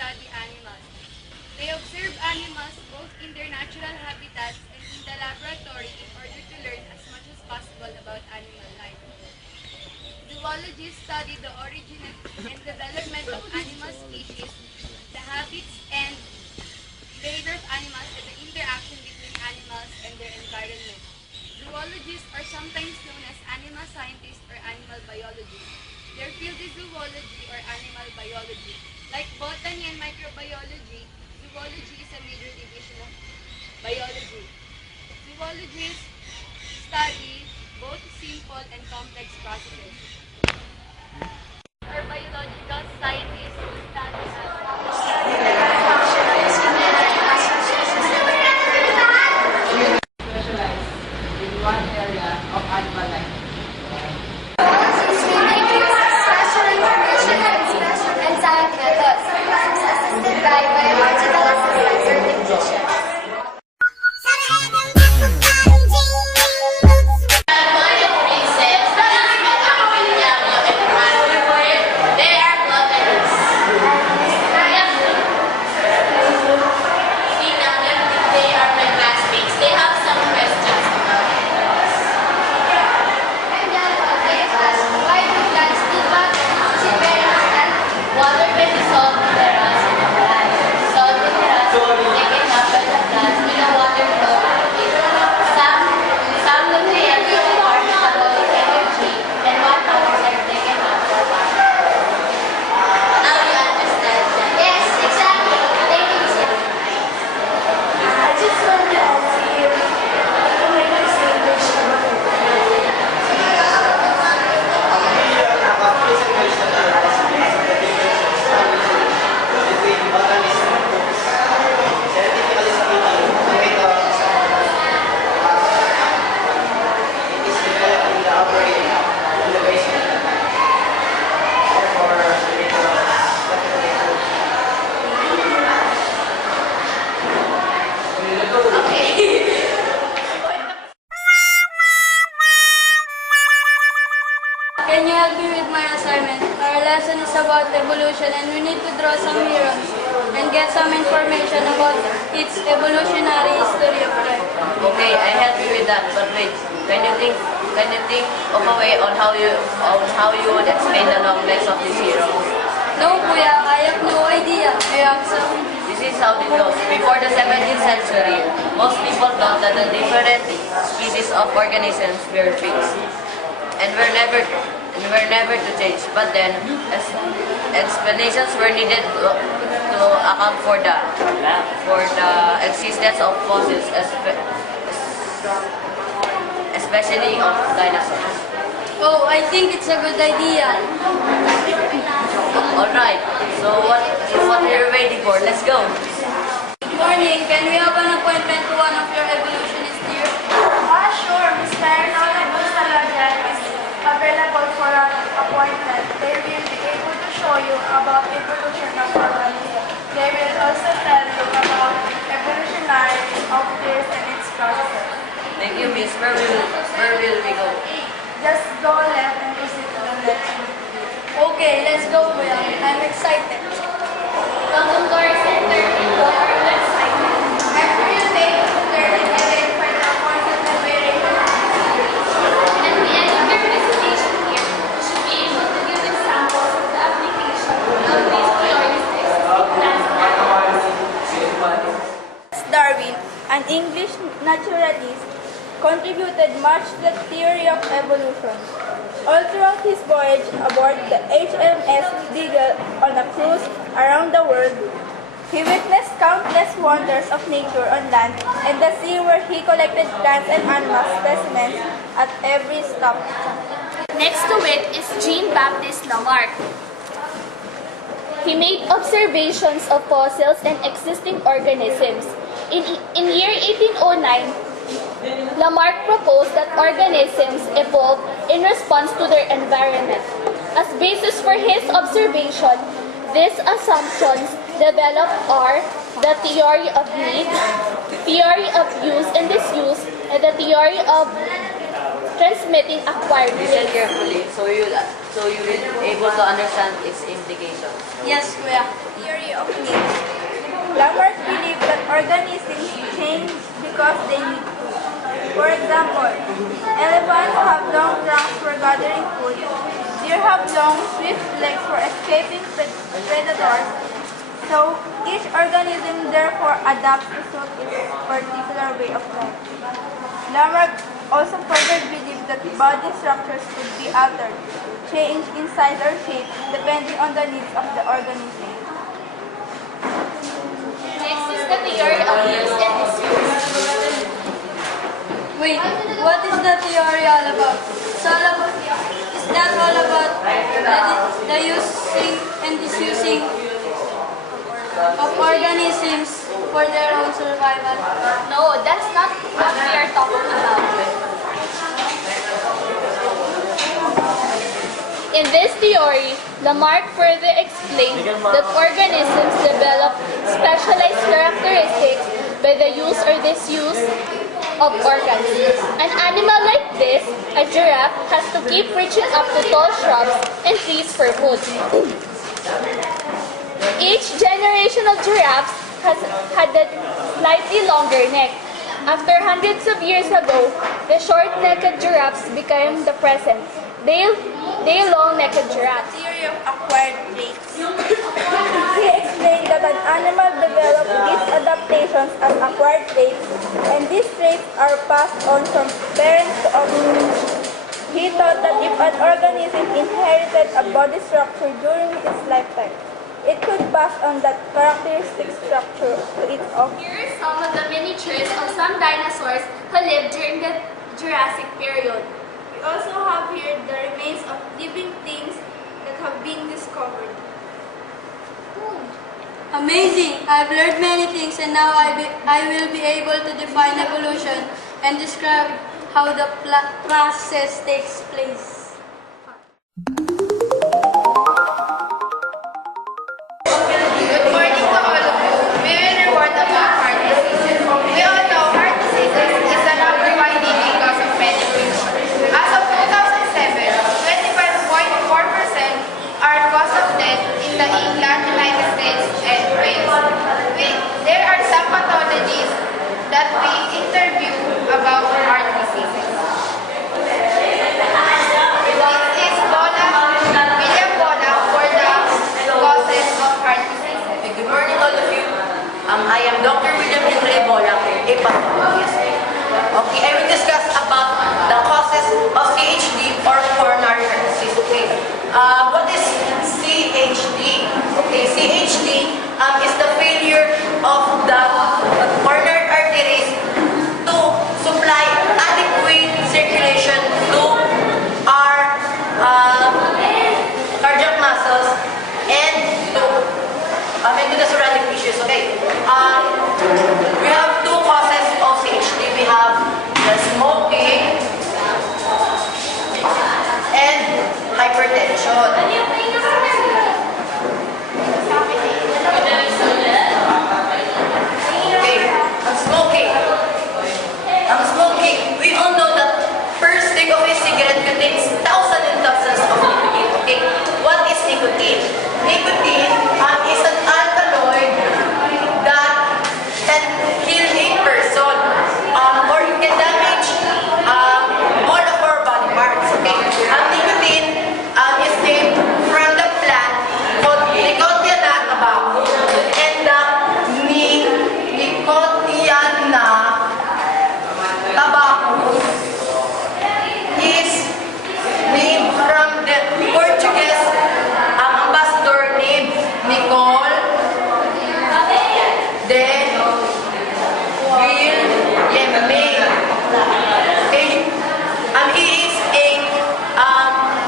study animals. They observe animals both in their natural habitats and in the laboratory in order to learn as much as possible about animal life. Zoologists study the origin and development of animal species, the habits and behavior of animals, and the interaction between animals and their environment. Zoologists are sometimes known as animal scientists or animal biologists. Their field is zoology or animal biology. Like botany and microbiology, zoology is a major division of biology. Zoologists study both simple and complex processes. Our biological scientists who study specialize in one area of animal life. Special information and science methods, sometimes assisted by biological assistants or technicians. Can you help me with my assignment? Our lesson is about evolution and we need to draw some neurons and get some information about its evolutionary history of life. Okay, I help you with that. But wait, can you think of a way on how you would explain the long legs of this hero? No, Kuya, I have no idea. I have some. This is how it goes. Before the 17th century, most people thought that the different species of organisms were fixed and were never to change. But then, explanations were needed to account for the existence of fossils, especially of dinosaurs. Oh, I think it's a good idea. Alright, so what are you waiting for? Let's go! Good morning. Can we have an appointment to one of your evolutionists here? Sure, Mr. Nolan Bustalagyan is available for an appointment. They will be able to show you about evolution of organisms. They will also tell you about evolutionary of this and its processes. Thank you, miss. Where will we go? Just go left and proceed to the next room. Okay, let's go, Kuya. I'm excited. Welcome to our center and to our website. After you take the learning, identify the appointment and waiting for At the end of your presentation here, you should be able to give examples of the application of these theories to existing plants. Darwin, an English naturalist, contributed much to the theory of evolution. All throughout his voyage aboard the HMS Beagle on a cruise around the world, he witnessed countless wonders of nature on land and the sea, where he collected plants and animal specimens at every stop. Next to it is Jean-Baptiste Lamarck. He made observations of fossils and existing organisms. In year 1809, Lamarck proposed that organisms evolve in response to their environment. As basis for his observation, these assumptions developed are the theory of need, theory of use and disuse, and the theory of transmitting acquired Listen traits. carefully so so you will be able to understand its implications. Yes, Kuya. Theory of needs. Lamarck believed that organisms change because they need food. For example, elephants have long trunks for gathering food. Deer have long, swift legs for escaping predators. So, each organism therefore adapts to suit its particular way of life. Lamarck also further believed that body structures could be altered, changed in size or shape, depending on the needs of the organism. Next is the theory of use and disuse. Wait, what is the theory all about? Is that all about the using and disusing of organisms for their own survival? No, that's not what we are talking about. In this theory, Lamarck further explained that organisms develop specialized characteristics by the use or disuse of organs. An animal like this, a giraffe, has to keep reaching up to tall shrubs and trees for food. Each generation of giraffes has had a slightly longer neck. After hundreds of years ago, the short-necked giraffes became the present. They long-necked giraffes. Theory of acquired traits. He explained that an animal develops these adaptations as acquired traits, and these traits are passed on from parents to offspring. He thought that if an organism inherited a body structure during its lifetime, it could pass on that characteristic structure to its offspring. Here are some of the miniatures of some dinosaurs who lived during the Jurassic period. We also have here the remains of living things that have been discovered. Amazing! I've learned many things and now I will be able to define evolution and describe how the process takes place. Good morning to all of you. We will report about heart disease. We all know heart disease is the number one leading cause of many people. As of 2007, 25.4% are cause of death in the England, United States, and Wales. There are some pathologies that we interview about heart diseases. This is William Bola for the causes of heart diseases. Good morning all of you. I am Dr. William Henry Bola, a pathologist. Okay, I will discuss about the causes of CHD or coronary heart disease. Okay, what is CHD? Okay, CHD is the failure of the coronary arteries to supply adequate circulation to our cardiac muscles and into the surrounding tissues. Okay, we have two causes of CHD. We have the smoking and hypertension. Okay, ang smoking. Ang smoking, we all know that per stick of a cigarette contains thousands and thousands of nicotine. Okay, what is nicotine? Nicotine is an alkaloid that can kill a person or it can damage all of our body parts. Okay, nicotine is named from the plant called Nicotiana tobacco, and the Nicotiana tobacco is named from the Portuguese ambassador named Nicole de Vilhemem. Okay, he is a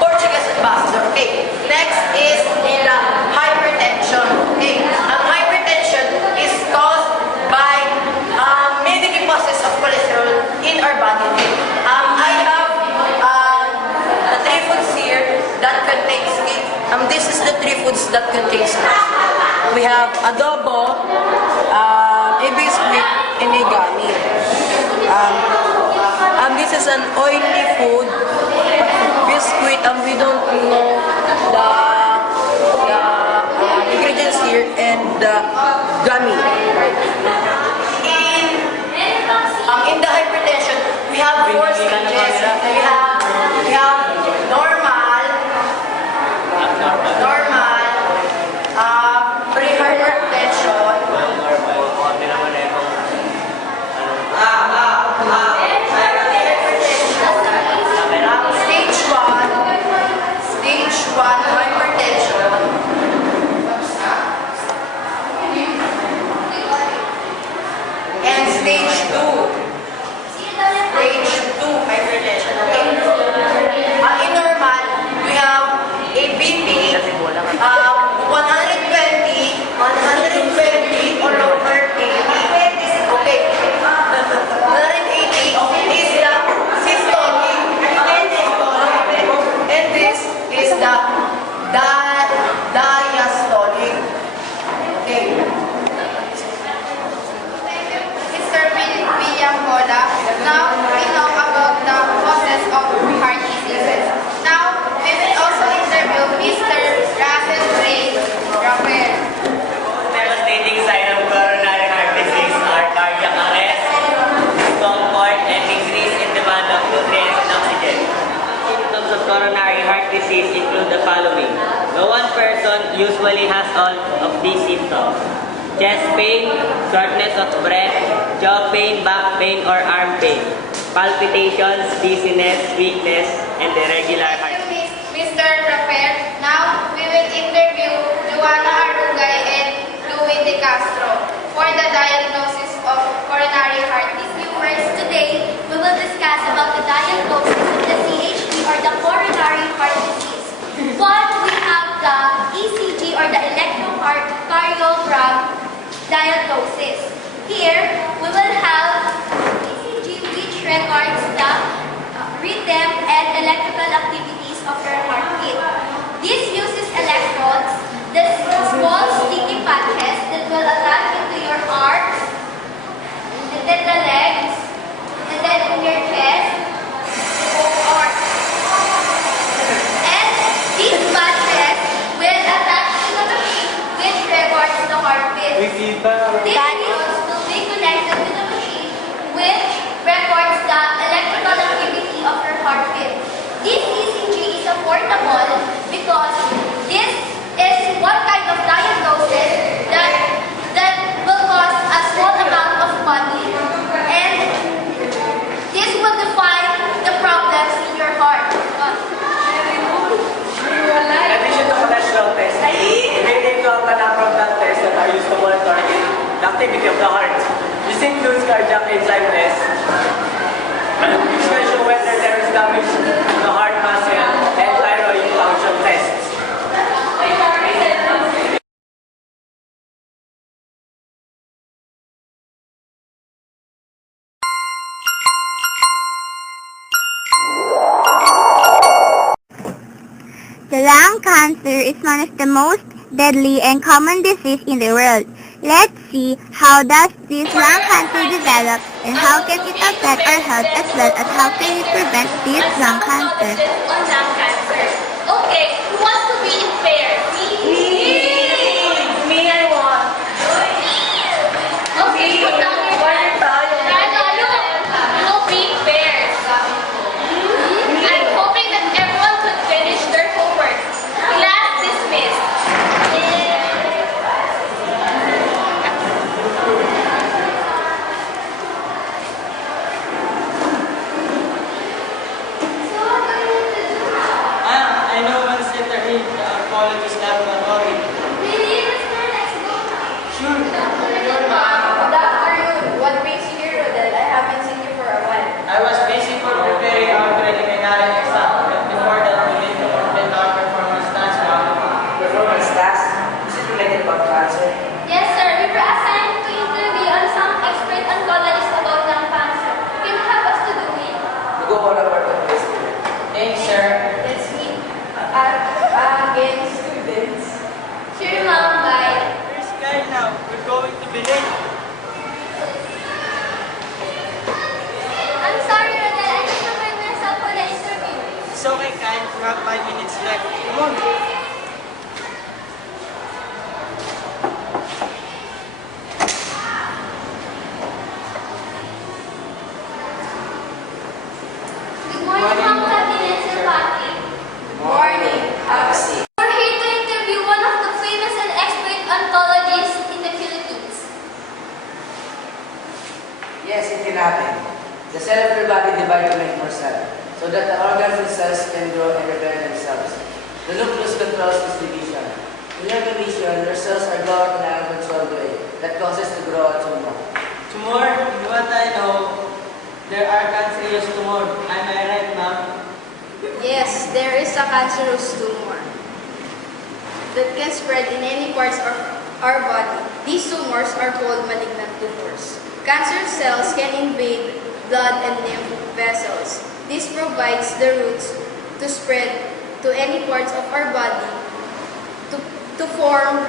Portuguese ambassador. Okay, next is the hypertension. Okay, hypertension is caused by many deposits of cholesterol in our body. Okay, I have the three foods here that contains it. This is the three foods that contains it. We have adobo, a biscuit, and a gummy. This is an oily food, biscuit, we don't know disease include the following. No one person usually has all of these symptoms: chest pain, shortness of breath, jaw pain, back pain, or arm pain, palpitations, dizziness, weakness, and irregular heart. Mr. Rafael. Now, we will interview Joanna Arugay and Louis De Castro for the diagnosis of coronary heart disease. Today, we will discuss about the diagnosis of the CHD or the coronary heart disease. But we have the ECG or the electrocardiogram diagnosis. Here, we will have ECG which records the rhythm and electrical activities of your heartbeat. This uses electrodes, the small sticky patches that will attach into your heart, and then the legs, and then in your chest, and these patches will attach to the machine which records the heartbeat. These electrodes will be connected to the machine which records the electrical activity of your heartbeat. This ECG is affordable because this is one kind of diagnosis that will cost a small amount of money, and this will define the problems in your heart. In addition to cholesterol test, we may count a number of blood tests that are used to monitor the activity of the heart. This includes cardiac enzyme tests, which can show whether there is damage to the heart muscle, and thyroid function tests. The lung cancer is one of the most deadly and common disease in the world. Let's see how does this lung cancer develop and how can it affect our health as well as how can we prevent this lung cancer. On lung cancer. Okay, who wants to be impaired? Me, I want. Okay, put down your hand. No be impaired. I'm hoping that everyone could finish their homework. Class dismissed. I know one center in the archaeologist laboratory. Really, Mr. Let's go now. Sure. Good afternoon. What brings you here, Rodel? I haven't seen you for a while. I was busy for preparing our preliminary exam, but before that we need to complete our performance task. Performance task? Is it related about cancer? Yes, sir. We were assigned to interview on some expert oncologists about lung cancer. Can you help us to do it? We go all over the place. Thanks, sir. Let's meet again, students. Sure, ma'am. Bye. Where's Kyle now? We're going to be late. I'm sorry, Rodel. I just prepared myself for the interview. It's okay, Kyle. We have 5 minutes left. Come on. Good morning, Ma'am Catherine and Sir Patrick. Morning. Have a seat. We're here to interview one of the famous and expert oncologists in the Philippines. Yes, it can happen. The cell of your body divides to make more cells, so that the organs and cells can grow and repair themselves. The nucleus controls this division. In your condition, your cells are growing in an uncontrolled way that causes to grow a tumor. Tumor, what I know, there are cancerous tumor. Am I right, ma'am? Yes, there is a cancerous tumor that can spread in any parts of our body. These tumors are called malignant tumors. Cancer cells can invade blood and lymph vessels. This provides the roots to spread to any parts of our body to form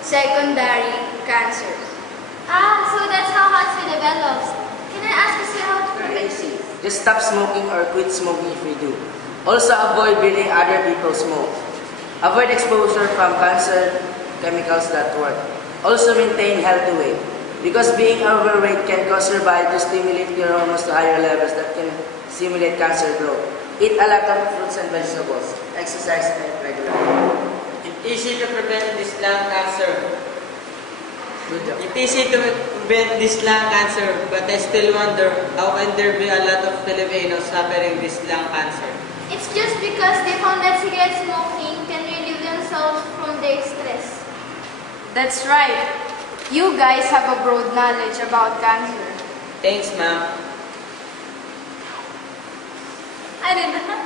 secondary cancer. Ah, so that's how cancer develops. Can I ask you, sir, how to prevent it? Just stop smoking or quit smoking if you do. Also avoid breathing other people's smoke. Avoid exposure from cancer chemicals that work. Also maintain healthy weight. Because being overweight can cause your body to stimulate your hormones to higher levels that can stimulate cancer growth. Eat a lot of fruits and vegetables. Exercise regularly. It's easy to prevent this lung cancer. Good job. It's easy to prevent this lung cancer, but I still wonder how can there be a lot of Filipinos suffering this lung cancer? It's just because they found that cigarette smoking can relieve themselves from their stress. That's right. You guys have a broad knowledge about cancer. Thanks, ma'am. I don't know.